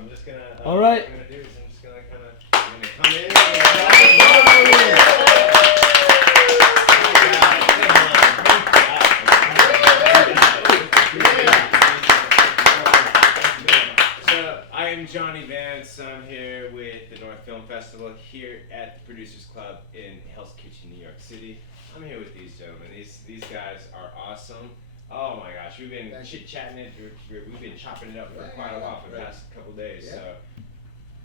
I'm just gonna. All right. What I'm gonna do is I'm just gonna kind of come in. So I am Johnny Vance. I'm here with the North Film Festival here at the Producers Club in Hell's Kitchen, New York City. I'm here with these gentlemen. These guys are awesome. Oh my gosh, we've been chit-chatting it. We've been chopping it up for quite a while for the past couple days. So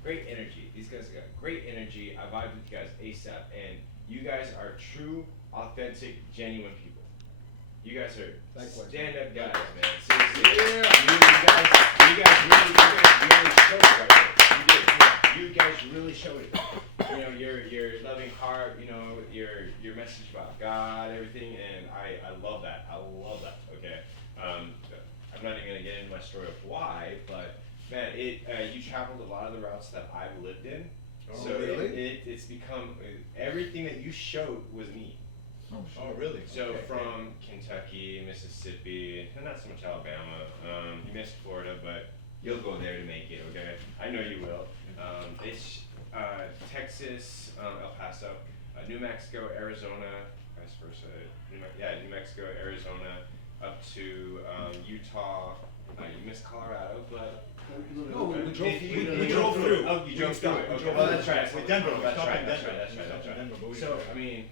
great energy. These guys got great energy. I vibe with you guys ASAP, and you guys are true, authentic, genuine people. You guys are stand-up guys, man. Seriously, you guys really showed it right there. You did. You guys really showed it. You know, your loving heart. You know, your message about God, everything, and I love that. I love that. Okay. I'm not even gonna get into my story of why, but man, you traveled a lot of the routes that I've lived in. Oh, So really? it's become everything that you showed was me. Oh, really? So Okay. from Kentucky, Mississippi, and not so much Alabama. You missed Florida, but you'll go there to make it. Okay, I know you will. It's Texas, El Paso, New Mexico, Arizona, vice versa. New Mexico, Arizona, up to Utah. You missed Colorado, but No, we drove through. Oh, you drove through. Okay, well that's right. Denver. That's right. Denver. That's right. So I mean,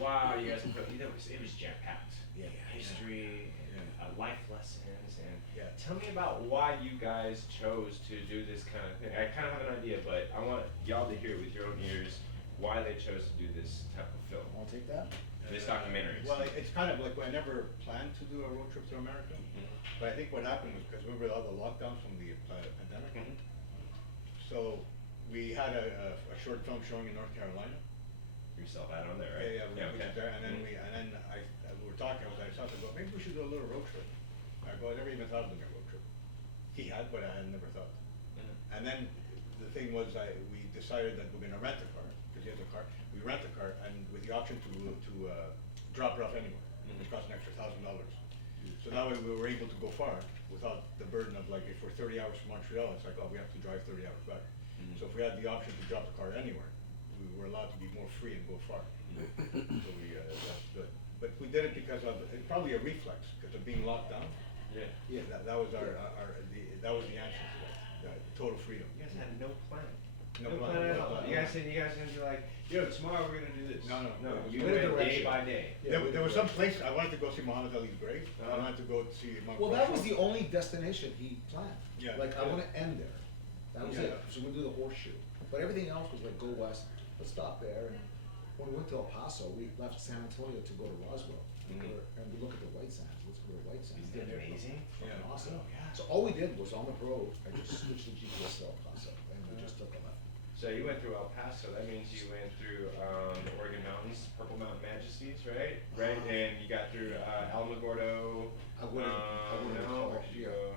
wow, you guys put it was jam packed. Yeah. History, and, life lessons, and Yeah. tell me about why you guys chose to do this kind of thing. I kind of have an idea, but I want y'all to hear it with your own ears why they chose to do this type of film. I'll take that. This documentary. Well, it's kind of like I never planned to do a road trip through America, but I think what happened was because remember all the lockdowns from the pandemic. So we had a short film showing in North Carolina. Yourself out on there, right? Yeah, we were there, and then we were talking. I started to go, maybe we should do a little road trip. I go, I never even thought of doing a road trip. He had, but I had never thought. And then the thing was, we decided that we're going to rent a car because he has a car. We rent a car, and with the option to drop it off anywhere, which costs an extra $1,000. So that way we were able to go far without the burden of like if we're 30 hours from Montreal, it's like, oh, we have to drive 30 hours back. So if we had the option to drop the car anywhere, we were allowed to be more free and go far. So we, that's good. But we did it because of probably a reflex because of being locked down. Yeah. That was that was the answer to that total freedom. You guys had no plan. No plan plan. at all. You guys said you guys gonna be like, yo, tomorrow we're gonna do this. No. You Went went day direction. by day. There was some place I wanted to go see Muhammad Ali's grave. I wanted to go see Mount Well, that was Rushmore. the only destination he planned. Yeah. Like, I wanna end there. That was Yeah. it. So we do the horseshoe. But everything else was like, go west, let's stop there. And when we went to El Paso, we left San Antonio to go to Roswell. And we look at the white sands. Let's go to the white sands. Isn't that amazing? Fucking Yeah. awesome. Oh, yeah. So all we did was on the road, I just switched the GPS to El Paso, and we just took a left. So you went through El Paso. That means you went through the Oregon Mountains, Purple Mountain Majesties, right? Right, and you got through Alamogordo. I wouldn't No, where did you go?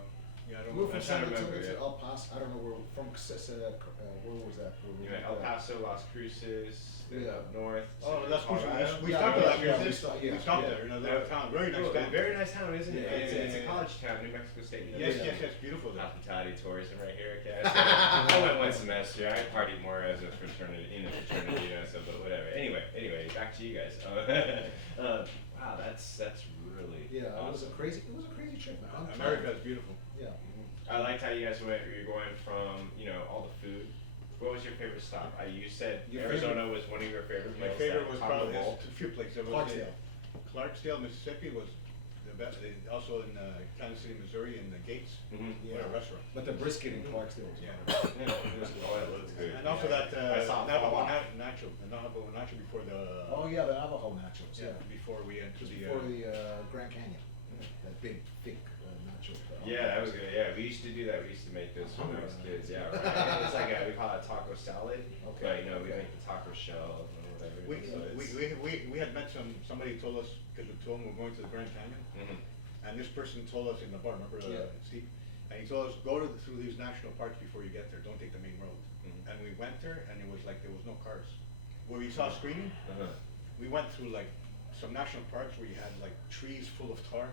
Yeah, I don't We were know. from I'm trying San to Antonio remember, to yeah. El Paso, I don't know where, where was that? Where we You went El went, Paso, Las Cruces, then Yeah. up north. Oh, to Las Cruces. Colorado. We Yeah, stopped at yeah, Las yeah, Cruces. we stopped- We yeah, stopped yeah. there. You know, that town, very nice Cool. town. Very nice town, isn't it? Yeah, It's a yeah. college town, New Mexico State Yes, University. yes, beautiful there. Hospitality tourism right here, okay? I went one semester. I partied more as a fraternity, in a fraternity, so but whatever. Anyway, back to you guys. Wow, that's really Yeah, it was awesome. a crazy trip, man. America is beautiful. Yeah. I liked how you guys went. You're going from all the food. What was your favorite stop? You said Your Arizona was one of your favorite My places. favorite was probably Bowl. there's a few places. There was Clarksdale. Clarksdale, Mississippi was the best. Also in Kansas City, Missouri, in the Gates. What a restaurant. But the brisket in Clarksdale was Yeah. Yeah, oh, that looks good. And also that I saw Navajo Paula. nacho before the Oh yeah, the Navajo nachos, yeah. before we entered Just the before the Grand Canyon, that big, thick nacho. Yeah, that was good. Yeah, we used to do that. We used to make this when I was kids. Yeah, right. It's like we call it taco salad. Okay, But we okay. make the taco shell and whatever. we, so it's- we had met somebody told us because we told them we're going to the Grand Canyon, and this person told us in the bar, remember Steve? And he told us go through these national parks before you get there. Don't take the main road. And we went there, and it was like there was no cars. Where we saw screening, we went through like some national parks where you had like trees full of tar.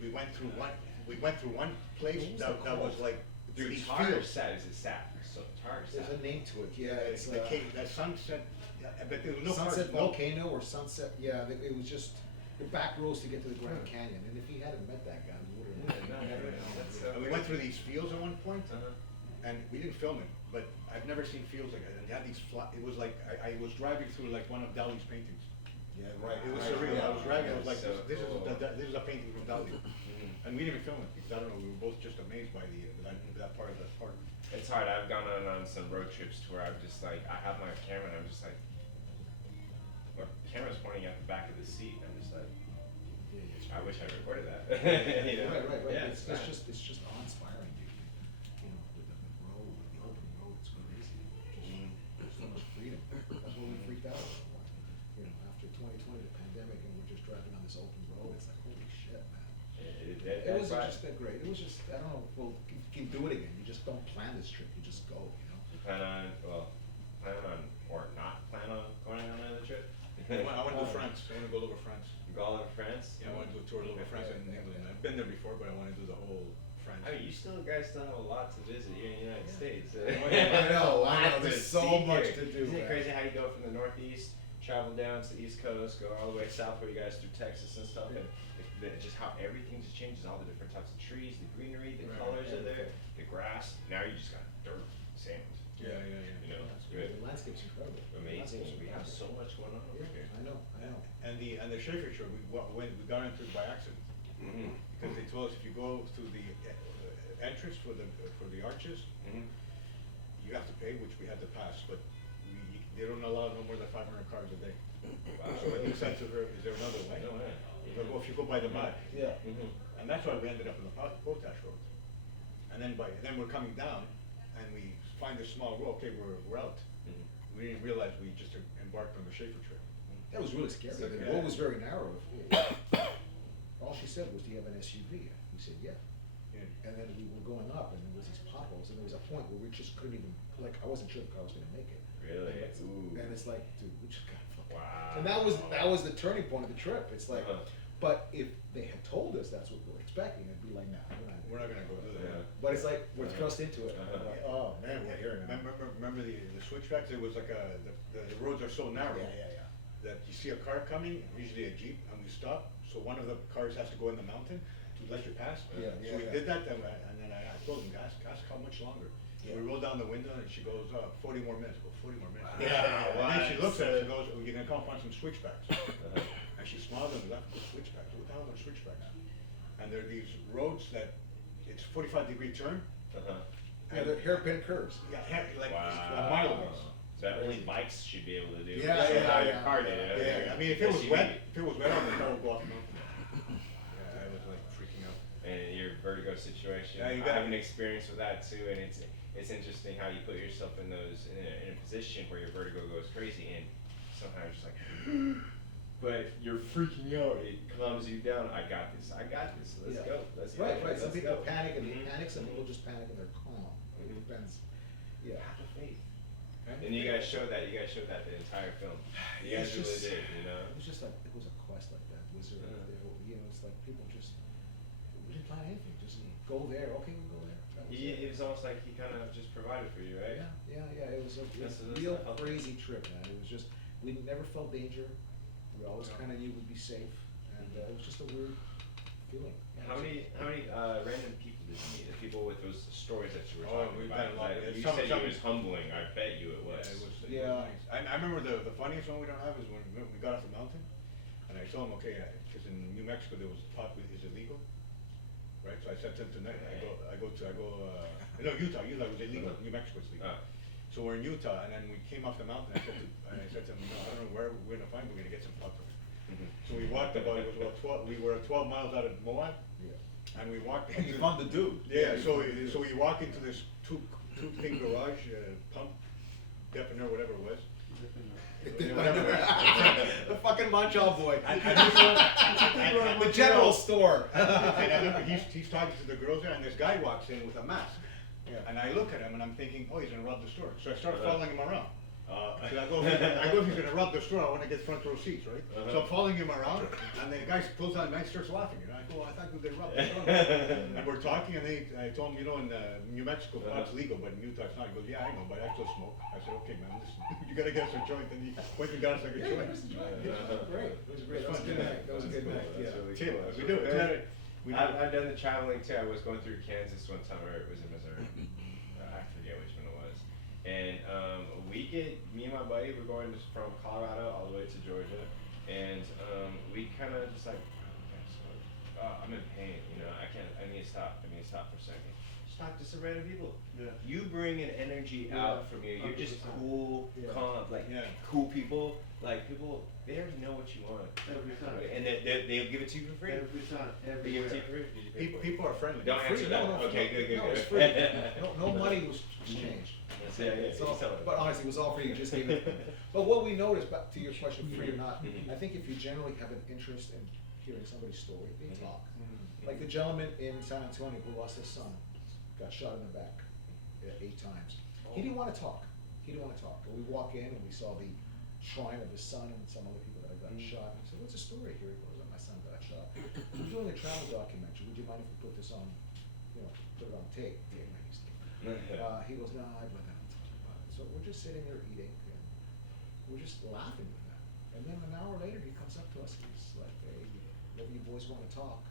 We went through one place that was like Dude, these tar or fields. sap? Is it sap? So tar or There's sap? a name to it, yeah, it's, That sunset, but there was no cars, Sunset no. Volcano or Sunset, yeah, it was just the back roads to get to the Grand Canyon, and if he hadn't met that guy, we would've. That's so And we went through these fields at one point, Uh-huh. and we didn't film it, but I've never seen fields like that, and they had these it was like, I was driving through like one of Dali's paintings. Yeah, right. It was right, surreal, yeah. I was driving, I was like, So this is, cool. this is a painting from Dali. Mhm. And we didn't even film it, because I don't know, we were both just amazed by that part of the park. It's hard. I've gone on some road trips to where I'm just like, I have my camera and I'm just like, well, the camera's pointing at the back of the seat. And I'm just like, I wish I recorded that. You know? Right. Yeah, It's nice. just awe-inspiring, you know, with the road, with the open road, it's crazy. There's so much freedom. That's what we freaked out about. You know, after 2020, the pandemic, and we're just driving on this open road, it's like, holy shit, man. It was just that great. It was just, I don't know, well, you can do it again. You just don't plan this trip, you just go, you know? You plan on or not plan on going on another trip? I want to go France, I want to go over France. You go all over France? Yeah, I want to do a tour all over France and England. I've been there before, but I want to do the whole France. I mean, guys still have a lot to visit here in the United States. I know, Lot to there's so see much here. to do, Isn't it man. crazy how you go from the Northeast, travel down to the East Coast, go all the way south where you guys through Texas and stuff, and just how everything just changes, all the different types of trees, the greenery, the Right. colors are there, the grass. Now you just got dirt, sand. Yeah. You know, That's good. The landscape's incredible. Amazing. The We have landscape's so much going on over incredible. here. Yeah, I know. And the Schaefer trip, we got into it by accident. Mhm. Because they told us if you go through the entrance for the arches, Mhm. you have to pay, which we had to pass, but they don't allow no more than 500 cars a day. Wow. So in the sense of, is there another way? No way. But if you go by the mud, Yeah. Mhm. and that's why we ended up in the Potash Road. And then we're coming down, and we find this small road, okay, we're out. Mhm. We didn't realize we just embarked on the Schaefer trip. That was really scary. So, The yeah. road was very narrow. All she said was, do you have an SUV? We said, yeah. Yeah. And then we were going up, and there was these potholes, and there was a point where we just couldn't even, like, I wasn't sure if I was gonna make it. Really? And Ooh. it's like, dude, we just got fucking. Wow. And that was the turning point of the trip. It's like, Uh-huh. but if they had told us that's what we're expecting, it'd be like, nah, We're not gonna go do that. Yeah. But it's like, we're thrust into it. Uh-huh. We're like, oh, man, we're here now. Remember the switchbacks? It was like the roads are so narrow. Yeah. That you see a car coming, usually a Jeep, and we stop, so one of the cars has to go in the mountain to let you pass. Yeah, So we did that, and then I told him, ask how much longer. So we Yeah. rolled down the window, and she goes, 40 more minutes. I go, 40 more minutes. Yeah. And then she Wow. looks at us and goes, you're gonna come find some switchbacks. Uh-huh. And she smiled and left, switchbacks, what the hell are switchbacks? And there are these roads that, it's 45-degree turn. Uh-huh. Yeah, they're hairpin curves. Yeah, like Wow. a mile away. So that only bikes should be able to do. Yeah, That's yeah, how yeah. your car did it. Yeah, I mean, if it was SUV. wet, on the car would go off the mountain. Yeah, I was like freaking out. And your vertigo situation. Yeah, you I got have an it. experience with that too, and it's interesting how you put yourself in a position where your vertigo goes crazy, and somehow you're just like, but you're freaking out. It calms you down. I got this. Let's Yeah. go. Let's go. Right. Some Let's people go. panic and they Mhm. panic, some people just panic and they're calm. It Mhm. depends. Yeah. Have the faith. Okay? And you guys showed that. You guys showed that the entire film. You guys It's really just- did. You know. It was just like, it was a quest like that. Wizard, you know, it's like people just, we didn't plan anything, just go there, okay, we'll go there. That was It was almost like he kind of just provided for you, right? Yeah, it was a That's real not helpful. crazy trip, man. It was just, we never felt danger. We always No. kinda knew we'd be safe, and it was just a weird feeling. How many random people did you meet? The people with those stories that you were Oh, talking we've about? had a lot. Like, you Some- said some- it was humbling. I bet you it was. Yeah, it was Yeah. nice. I remember the funniest one we don't have is when we got off the mountain, and I told him, okay, because in New Mexico there was pot is illegal, right? So I said to him tonight, no, Utah was illegal. Uh-huh. New Mexico is legal. Ah. So we're in Utah, and then we came off the mountain. I said to him, no, I don't know where we're gonna find. We're gonna get some pot. Mhm. So we walked it was about 12. We were 12 miles out of Moab, Yeah. and we walked. And you found the dude. Yeah, you so found the dude. we walk into this two-thing garage, pump, deafener, whatever it was. The fucking Montreal boy. I The general store. And I look, he's talking to the girls there, and this guy walks in with a mask. Yeah. And I look at him, and I'm thinking, oh, he's gonna rob the store. So I start Uh-huh. following him around. So I go, if he's gonna rob the store, I wanna get front row seats, right? So I'm following him around, and the guy pulls out a knife, starts laughing, and I go, I thought they robbed the store. And we're talking, and I told him, you know, in New Mexico, pot's legal, but in Utah it's not. He goes, yeah, I know, but I still smoke. I said, okay, man, listen, you gotta get us a joint, and he went and got us like a joint. Great, it was great, that was a good night, that was a good night, yeah. Tim, That's we really do cool. it. We do. I've done the traveling too. I was going through Kansas one time, or it was in Missouri. I forget which one it was. And me and my buddy, we're going from Colorado all the way to Georgia, and we kind of just like, I'm in pain, you know, I need to stop for a second. Just talk to some random people. Yeah. You bring an energy out from you. You're just 100%. cool, Yeah. calm, like cool people. Like people, they already know what you want. Every time. And they'll give it to you for free. Every time, They give it to you everywhere. for free. Did you pay for it? People are friendly. Don't answer Free, that. no, Okay, good. No, it's free. No money was exchanged. Yeah, It's all, you tell it. but honestly, it was all free, you just gave it. But what we noticed, back to your question, free or not, Mhm. I think if you generally have an interest in hearing somebody's story, they Mhm. talk. Mhm. Like the gentleman in San Antonio who lost his son, got shot in the back 8 times. He didn't wanna talk, but we walk in and we saw the shrine of his son and some other people that had gotten shot. And we said, what's the story here? He goes, my son got shot. We're doing a travel documentary, would you mind if we put this on, you know, put it on tape? Tape, I used to. He goes, no, I'd rather not talk about it. So we're just sitting there eating, and we're just laughing with that. And then an hour later, he comes up to us and he's like, hey, whatever you boys wanna talk,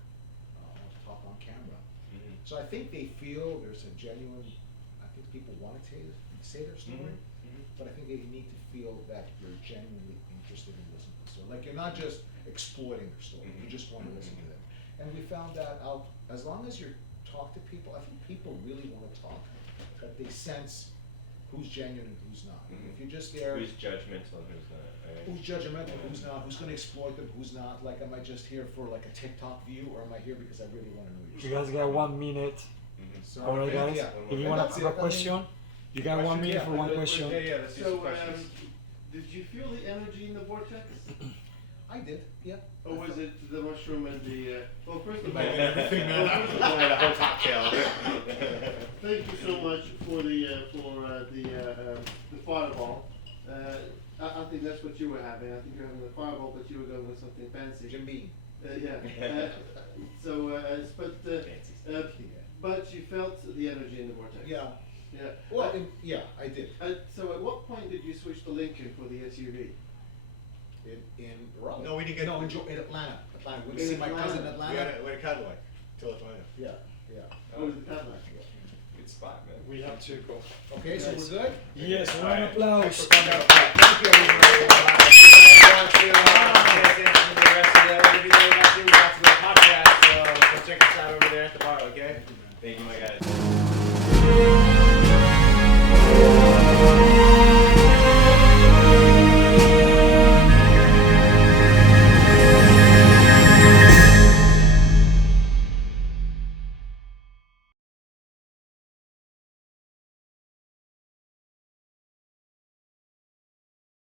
I'll talk on camera. Mhm. So I think they feel there's a genuine, I think people wanna say their story, Mhm. but I think they need to feel that you're genuinely interested in listening to the story. Like, you're not just exploiting their story, you Mhm. just wanna listen to them. And we found that out, as long as you talk to people, I think people really wanna talk, that they sense who's genuine and who's not. Mhm. If you're just there, Who's judgmental and who's not, right? who's judgmental, who's not, who's gonna exploit them, who's not, like, am I just here for like a TikTok view, or am I here because I really wanna know your You story? guys got 1 minute. Mhm. So, Alright guys, yeah. if you And wanna that's have it. a question, you got 1 minute Yeah, for one question. Yeah, let's do some So, questions. did you feel the energy in the vortex? I did, yeah. Or was it the mushroom and the, well, first of all, might have been everything, man. well, first of all, The whole cocktail. thank you so much for the fireball. I think that's what you were having. I think you're having a fireball, but you were going with something fancy. Jim Beam. Yeah. Fancy stuff. But you felt the energy in the vortex. Yeah, Yeah. well, yeah, I did. So at what point did you switch to Lincoln for the SUV? In Raleigh. No, we didn't get. No, in Atlanta. We In see my cousin in Atlanta. We had Atlanta. a Cadillac till Atlanta. Yeah. Oh, was it Cadillac? Good spot, man. We have to go. Okay, so we're good? Yes, Alright. round of applause. Thank you, everybody.